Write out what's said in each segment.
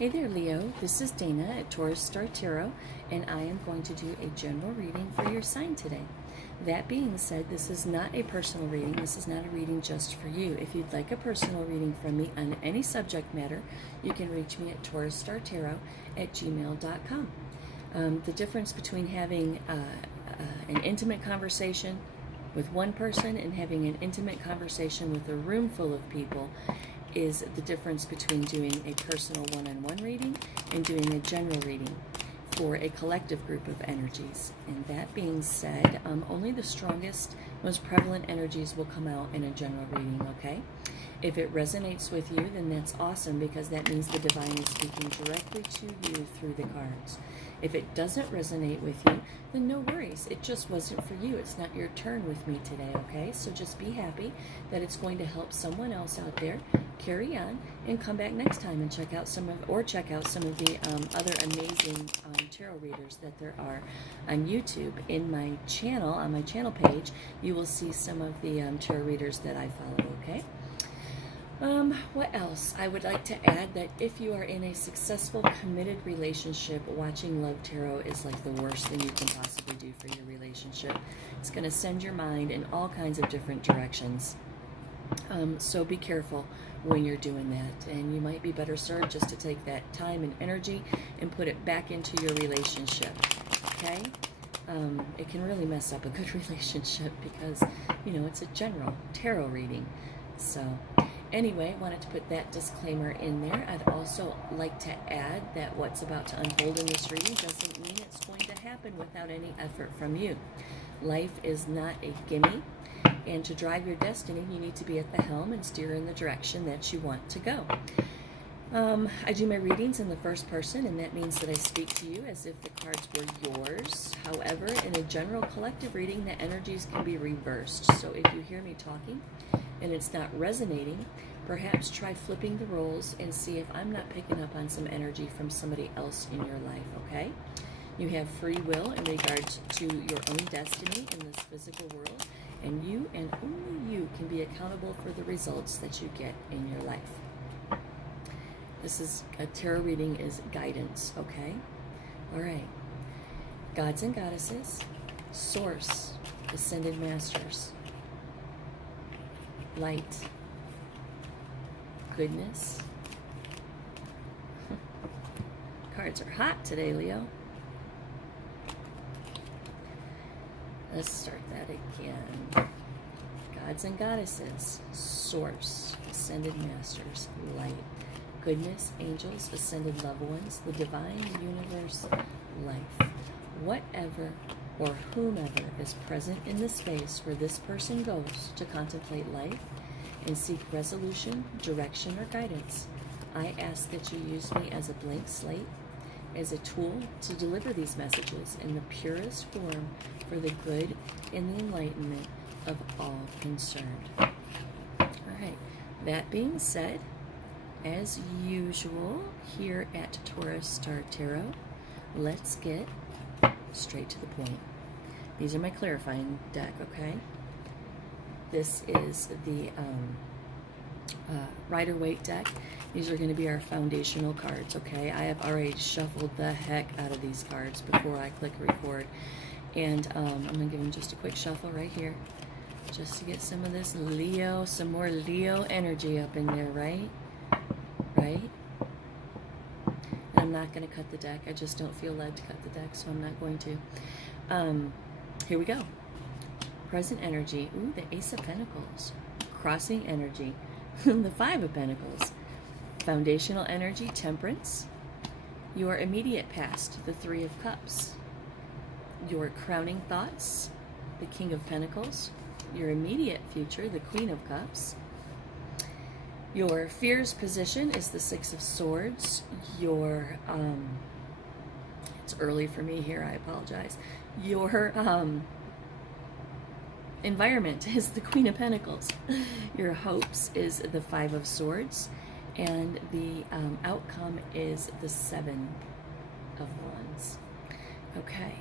Hey there, Leo. This is Dana at Taurus Star Tarot, and I am going to do a general reading for your sign today. That being said, this is not a personal reading. This is not a reading just for you. If you'd like a personal reading from me on any subject matter, you can reach me at taurusstartarot@gmail.com. The difference between having an intimate conversation with one person and having an intimate conversation with a room full of people is the difference between doing a personal one-on-one reading and doing a general reading for a collective group of energies. And that being said, only the strongest, most prevalent energies will come out in a general reading, okay? If it resonates with you, then that's awesome, because that means the divine is speaking directly to you through the cards. If it doesn't resonate with you, then no worries. It just wasn't for you. It's not your turn with me today, okay? So just be happy that it's going to help someone else out there. Carry on and come back next time and check out some of the other amazing tarot readers that there are on YouTube. In my channel, on my channel page, you will see some of the tarot readers that I follow, okay? What else? I would like to add that if you are in a successful, committed relationship, watching Love Tarot is like the worst thing you can possibly do for your relationship. It's going to send your mind in all kinds of different directions. So be careful when you're doing that, and you might be better served just to take that time and energy and put it back into your relationship, okay? It can really mess up a good relationship because, you know, it's a general tarot reading. So anyway, wanted to put that disclaimer in there. I'd also like to add that what's about to unfold in this reading doesn't mean it's going to happen without any effort from you. Life is not a gimme, and to drive your destiny, you need to be at the helm and steer in the direction that you want to go. I do my readings in the first person, and that means that I speak to you as if the cards were yours. However, in a general collective reading, the energies can be reversed. So if you hear me talking and it's not resonating, perhaps try flipping the roles and see if I'm not picking up on some energy from somebody else in your life, okay? You have free will in regards to your own destiny in this physical world, and you and only you can be accountable for the results that you get in your life. This is a tarot reading, is guidance, okay? All right. Gods and goddesses, source, ascended masters, light, goodness. Cards are hot today, Leo. Let's start that again. Gods and goddesses, source, ascended masters, light, goodness, angels, ascended loved ones, the divine, universe, life. Whatever or whomever is present in the space where this person goes to contemplate life and seek resolution, direction, or guidance, I ask that you use me as a blank slate, as a tool to deliver these messages in the purest form for the good and the enlightenment of all concerned. All right, that being said, as usual here at Taurus Star Tarot, let's get straight to the point. These are my clarifying deck, okay? This is the Rider-Waite deck. These are going to be our foundational cards, okay? I have already shuffled the heck out of these cards before I click record. And I'm going to give them just a quick shuffle right here, just to get some of this Leo, some more Leo energy up in there, right? Right? And I'm not going to cut the deck. I just don't feel led to cut the deck, so I'm not going to. Here we go. Present energy. Ooh, the Ace of Pentacles. Crossing energy. The Five of Pentacles. Foundational energy, Temperance. Your immediate past, the Three of Cups. Your crowning thoughts, the King of Pentacles. Your immediate future, the Queen of Cups. Your fears position is the Six of Swords. Your, it's early for me here, I apologize. Your environment is the Queen of Pentacles. Your hopes is the Five of Swords. And the outcome is the Seven of Wands. Okay,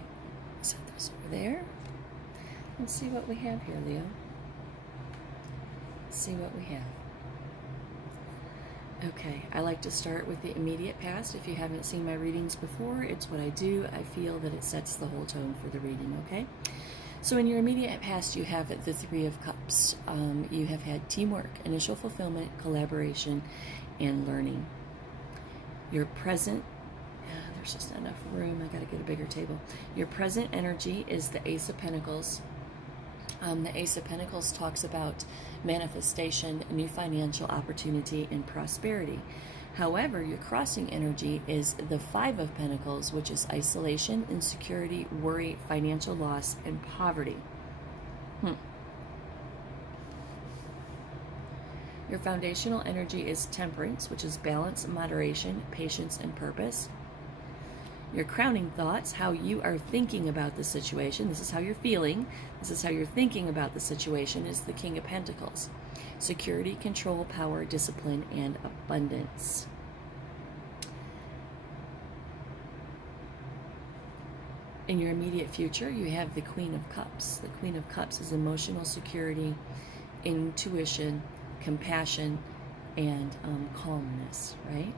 set those over there. Let's see what we have here, Leo. Let's see what we have. Okay, I like to start with the immediate past. If you haven't seen my readings before, it's what I do. I feel that it sets the whole tone for the reading, okay? So in your immediate past, you have the Three of Cups. You have had teamwork, initial fulfillment, collaboration, and learning. Your present, there's just not enough room. I got to get a bigger table. Your present energy is the Ace of Pentacles. The Ace of Pentacles talks about manifestation, new financial opportunity, and prosperity. However, your crossing energy is the Five of Pentacles, which is isolation, insecurity, worry, financial loss, and poverty. Your foundational energy is Temperance, which is balance, moderation, patience, and purpose. Your crowning thoughts, how you are thinking about the situation. This is how you're feeling. This is how you're thinking about the situation, is the King of Pentacles. Security, control, power, discipline, and abundance. In your immediate future, you have the Queen of Cups. The Queen of Cups is emotional security, intuition, compassion, and calmness, right?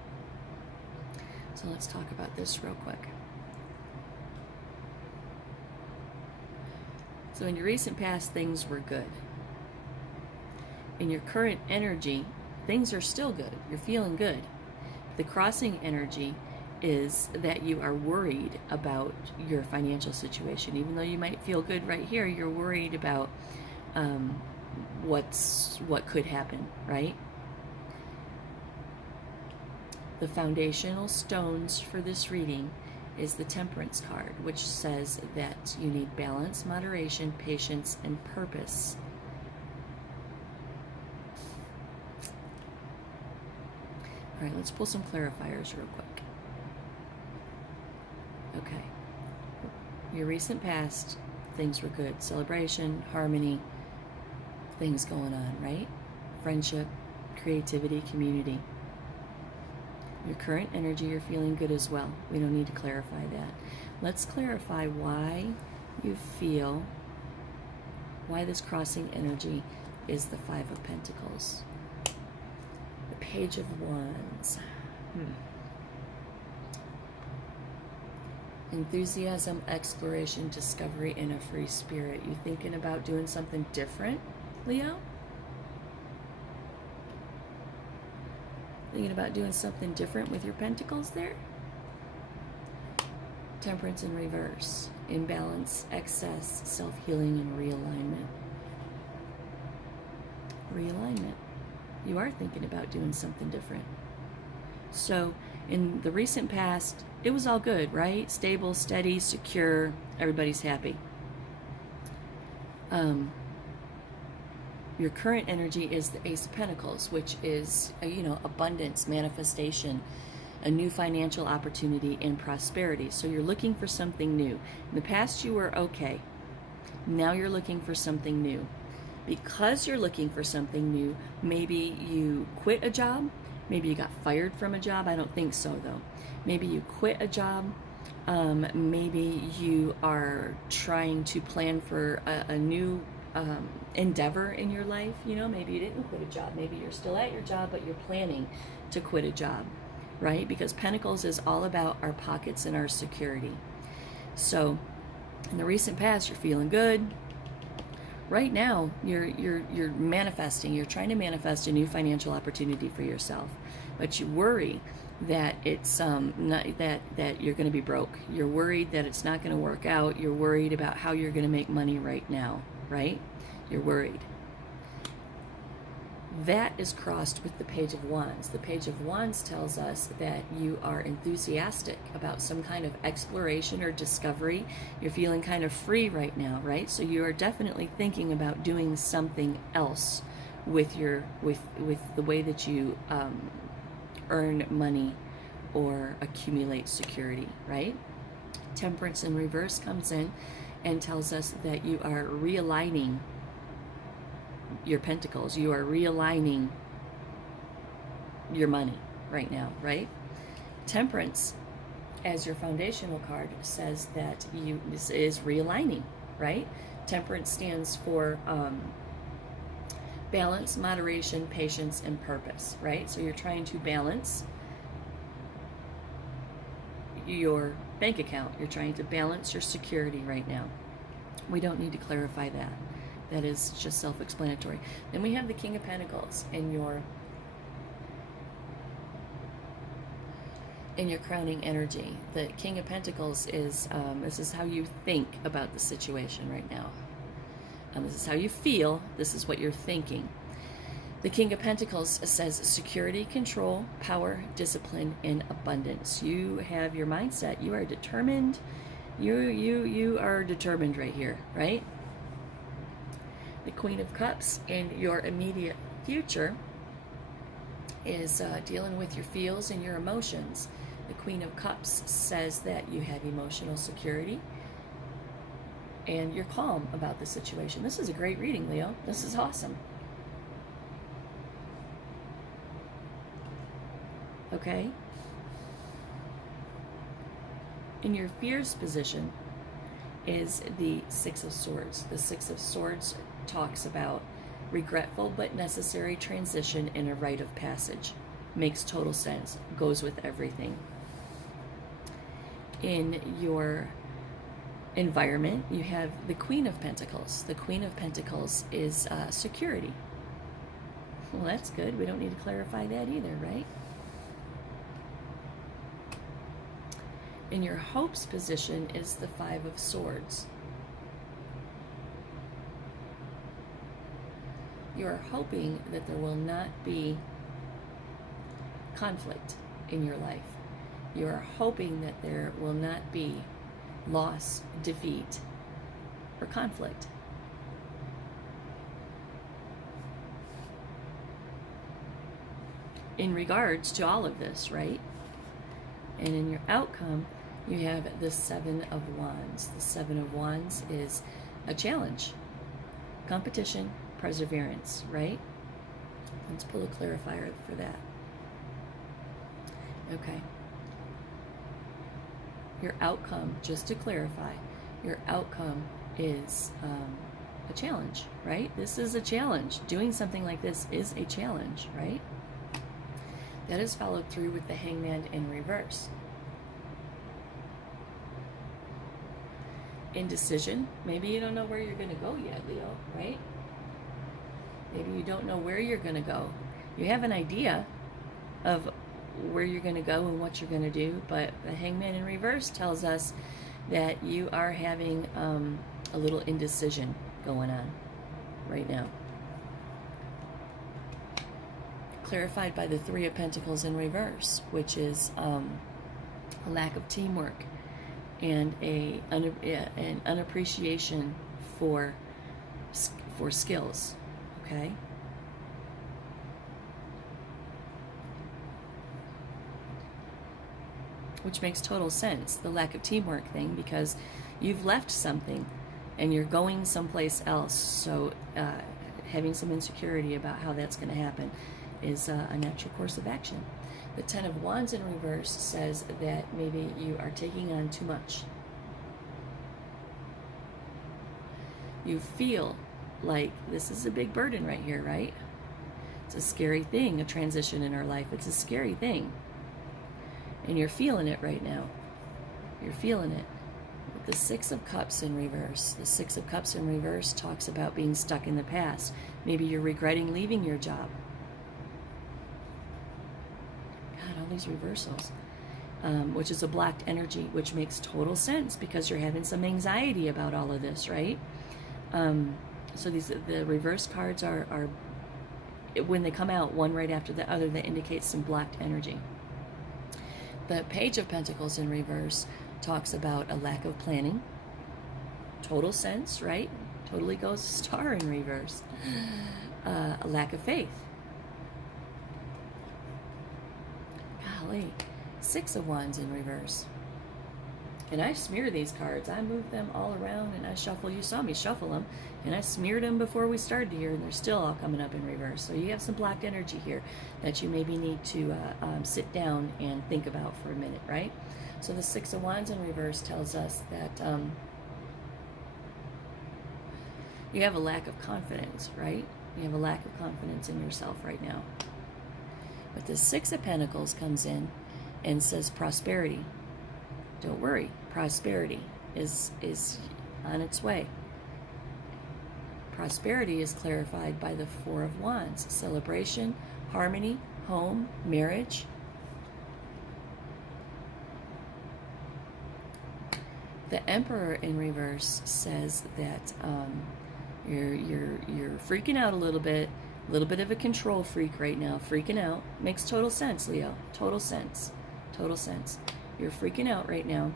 So let's talk about this real quick. So in your recent past, things were good. In your current energy, things are still good. You're feeling good. The crossing energy is that you are worried about your financial situation. Even though you might feel good right here, you're worried about what could happen, right? The foundational stones for this reading is the Temperance card, which says that you need balance, moderation, patience, and purpose. All right, let's pull some clarifiers real quick. Okay. Your recent past, things were good. Celebration, harmony, things going on, right? Friendship, creativity, community. Your current energy, you're feeling good as well. We don't need to clarify that. Let's clarify why you feel, why this crossing energy is the Five of Pentacles. The Page of Wands. Enthusiasm, exploration, discovery, and a free spirit. You thinking about doing something different, Leo? Thinking about doing something different with your pentacles there? Temperance in reverse. Imbalance, excess, self-healing, and realignment. Realignment. You are thinking about doing something different. So, in the recent past, it was all good, right? Stable, steady, secure, everybody's happy. Your current energy is the Ace of Pentacles, which is, abundance, manifestation, a new financial opportunity, and prosperity. So you're looking for something new. In the past, you were okay. Now you're looking for something new. Because you're looking for something new, maybe you quit a job. Maybe you got fired from a job. I don't think so, though. Maybe you quit a job. Maybe you are trying to plan for a new endeavor in your life. Maybe you didn't quit a job. Maybe you're still at your job, but you're planning to quit a job, right? Because Pentacles is all about our pockets and our security. So in the recent past, you're feeling good. Right now, you're manifesting. You're trying to manifest a new financial opportunity for yourself, but you worry that it's not that you're going to be broke. You're worried that it's not going to work out. You're worried about how you're going to make money right now, right? You're worried. That is crossed with the Page of Wands. The Page of Wands tells us that you are enthusiastic about some kind of exploration or discovery. You're feeling kind of free right now, right? So you are definitely thinking about doing something else with the way that you earn money or accumulate security, right? Temperance in reverse comes in and tells us that you are realigning your pentacles. You are realigning your money right now, right? Temperance, as your foundational card, says that this is realigning, right? Temperance stands for balance, moderation, patience, and purpose, right? So you're trying to balance your bank account. You're trying to balance your security right now. We don't need to clarify that. That is just self-explanatory. Then we have the King of Pentacles in your crowning energy. The King of Pentacles is, this is how you think about the situation right now. This is how you feel. This is what you're thinking. The King of Pentacles says security, control, power, discipline, and abundance. You have your mindset. You are determined. You are determined right here, right? The Queen of Cups in your immediate future is dealing with your feels and your emotions. The Queen of Cups says that you have emotional security and you're calm about the situation. This is a great reading, Leo. This is awesome. Okay? In your fears position is the Six of Swords. The Six of Swords talks about regretful but necessary transition and a rite of passage. Makes total sense. Goes with everything. In your environment, you have the Queen of Pentacles. The Queen of Pentacles is security. Well, that's good. We don't need to clarify that either, right? In your hopes position is the Five of Swords. You are hoping that there will not be conflict in your life. You are hoping that there will not be loss, defeat, or conflict. In regards to all of this, right? And in your outcome, you have the Seven of Wands. The Seven of Wands is a challenge, competition, perseverance, right? Let's pull a clarifier for that. Okay. Your outcome, just to clarify, your outcome is a challenge, right? This is a challenge. Doing something like this is a challenge, right? That is followed through with the Hangman in reverse. Indecision. Maybe you don't know where you're going to go yet, Leo, right? Maybe you don't know where you're going to go. You have an idea of where you're going to go and what you're going to do, but the Hangman in reverse tells us that you are having a little indecision going on right now. Clarified by the Three of Pentacles in reverse, which is a lack of teamwork and an unappreciation for skills. Okay. Which makes total sense, the lack of teamwork thing, because you've left something and you're going someplace else. So having some insecurity about how that's going to happen is a natural course of action. The Ten of Wands in reverse says that maybe you are taking on too much. You feel like this is a big burden right here, right? It's a scary thing, a transition in our life. It's a scary thing. And you're feeling it right now. You're feeling it. With the Six of Cups in reverse. The Six of Cups in reverse talks about being stuck in the past. Maybe you're regretting leaving your job. God, all these reversals. Which is a blocked energy, which makes total sense because you're having some anxiety about all of this, right? So the reverse cards are, when they come out one right after the other, that indicates some blocked energy. The Page of Pentacles in reverse talks about a lack of planning. Total sense, right? Totally goes Star in reverse. A lack of faith. Golly. Six of Wands in reverse. And I smear these cards. I move them all around and I shuffle. You saw me shuffle them. And I smeared them before we started here, and they're still all coming up in reverse. So you have some blocked energy here that you maybe need to sit down and think about for a minute, right? So the Six of Wands in reverse tells us that you have a lack of confidence, right? You have a lack of confidence in yourself right now. But the Six of Pentacles comes in and says prosperity. Don't worry, prosperity is on its way. Prosperity is clarified by the Four of Wands. Celebration, harmony, home, marriage. The Emperor in reverse says that you're freaking out a little bit of a control freak right now. Freaking out makes total sense, Leo. Total sense. You're freaking out right now.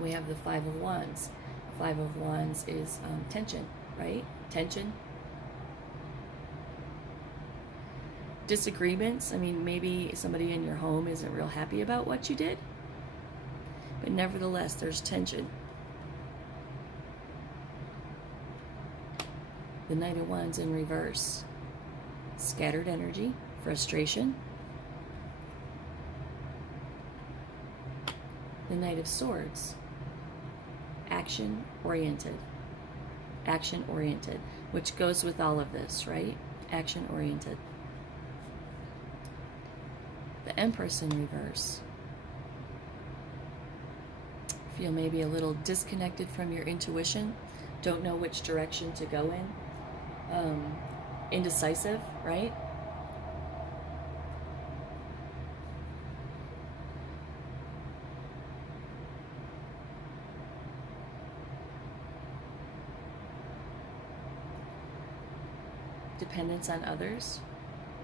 We have the Five of Wands. The Five of Wands is tension, right? Tension. Disagreements. I mean, maybe somebody in your home isn't real happy about what you did. But nevertheless, there's tension. The Knight of Wands in reverse. Scattered energy, frustration. The Knight of Swords. Action-oriented. Action-oriented, which goes with all of this, right? Action-oriented. The Empress in reverse. Feel maybe a little disconnected from your intuition, don't know which direction to go in, indecisive, right? Dependence on others.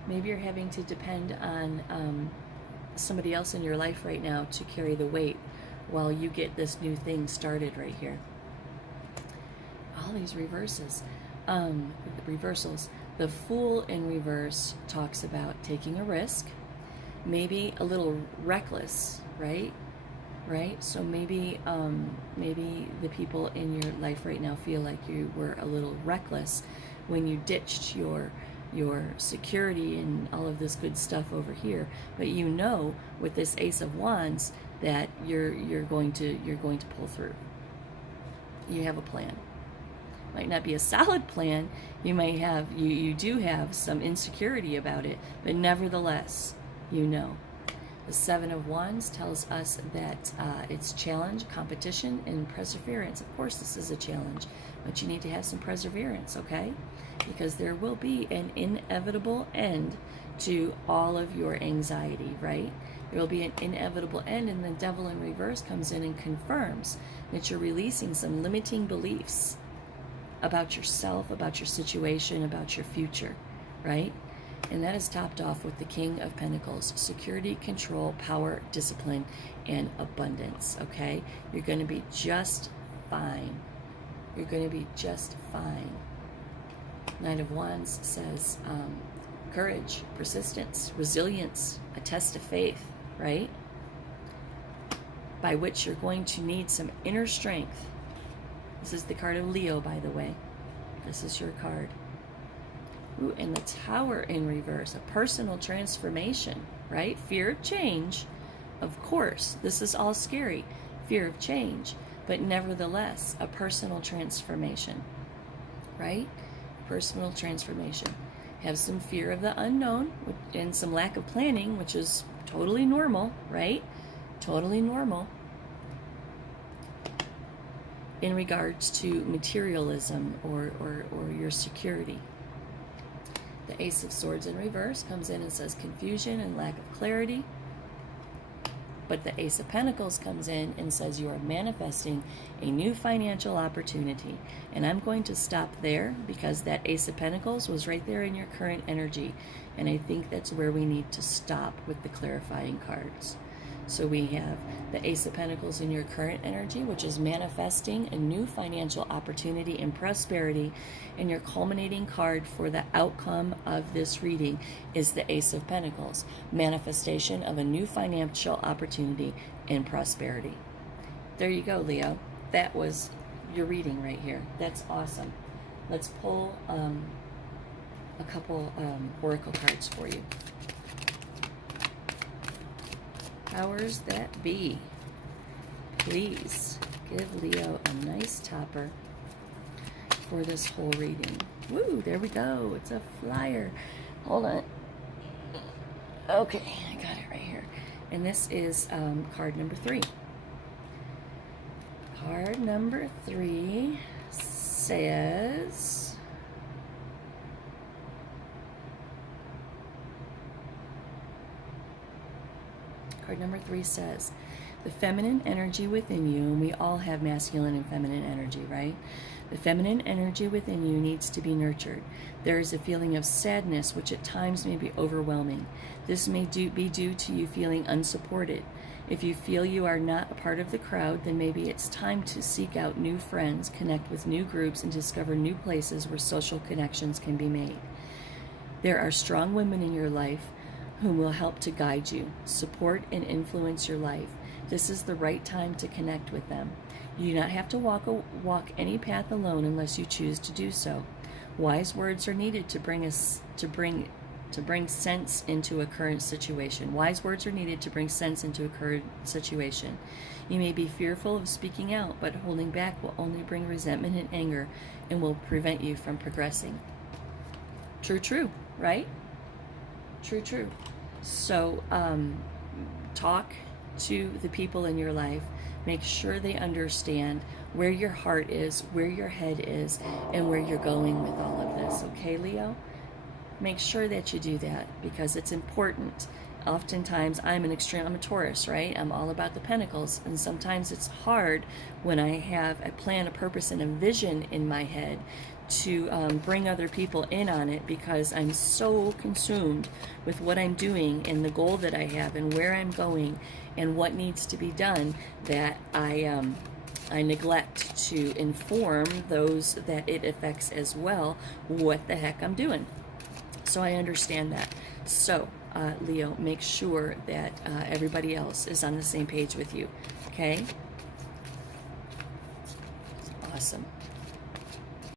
Maybe you're having to depend on somebody else in your life right now to carry the weight while you get this new thing started right here. All these reversals. The Fool in reverse talks about taking a risk, maybe a little reckless, right? So maybe the people in your life right now feel like you were a little reckless when you ditched your security and all of this good stuff over here. But you know, with this Ace of Wands, that you're going to pull through. You have a plan. Might not be a solid plan. You might have you do have some insecurity about it, but nevertheless, you know. The Seven of Wands tells us that it's challenge, competition, and perseverance. Of course, this is a challenge, but you need to have some perseverance, okay? Because there will be an inevitable end to all of your anxiety, right? There will be an inevitable end, and the Devil in reverse comes in and confirms that you're releasing some limiting beliefs about yourself, about your situation, about your future, right? And that is topped off with the King of Pentacles. Security, control, power, discipline, and abundance, okay? You're going to be just fine. You're going to be just fine. Knight of Wands says courage, persistence, resilience, a test of faith, right? By which you're going to need some inner strength. This is the card of Leo, by the way. This is your card. Ooh, and the Tower in reverse, a personal transformation, right? Fear of change, of course. This is all scary. Fear of change, but nevertheless, a personal transformation, right? Personal transformation. Have some fear of the unknown and some lack of planning, which is totally normal, right? Totally normal. In regards to materialism or your security. The Ace of Swords in reverse comes in and says confusion and lack of clarity. But the Ace of Pentacles comes in and says you are manifesting a new financial opportunity. And I'm going to stop there because that Ace of Pentacles was right there in your current energy. And I think that's where we need to stop with the clarifying cards. So we have the Ace of Pentacles in your current energy, which is manifesting a new financial opportunity and prosperity. And your culminating card for the outcome of this reading is the Ace of Pentacles, manifestation of a new financial opportunity and prosperity. There you go, Leo. That was your reading right here. That's awesome. Let's pull a couple oracle cards for you. Powers that be, please give Leo a nice topper for this whole reading. Woo, there we go. It's a flyer. Hold on. Okay, I got it right here. And this is card number 3. Card number 3 says... Card number 3 says, the feminine energy within you, and we all have masculine and feminine energy, right? The feminine energy within you needs to be nurtured. There is a feeling of sadness, which at times may be overwhelming. This may be due to you feeling unsupported. If you feel you are not a part of the crowd, then maybe it's time to seek out new friends, connect with new groups, and discover new places where social connections can be made. There are strong women in your life whom will help to guide you, support, and influence your life. This is the right time to connect with them. You do not have to walk any path alone unless you choose to do so. Wise words are needed to bring sense into a current situation. Wise words are needed to bring sense into a current situation. You may be fearful of speaking out, but holding back will only bring resentment and anger and will prevent you from progressing. True, right? True. So, talk to the people in your life. Make sure they understand where your heart is, where your head is, and where you're going with all of this. Okay, Leo? Make sure that you do that because it's important. Oftentimes, I'm a Taurus, right? I'm all about the pentacles, and sometimes it's hard when I have a plan, a purpose, and a vision in my head to bring other people in on it because I'm so consumed with what I'm doing and the goal that I have and where I'm going and what needs to be done that I neglect to inform those that it affects as well what the heck I'm doing. So I understand that. So, Leo, make sure that everybody else is on the same page with you. Okay? Awesome.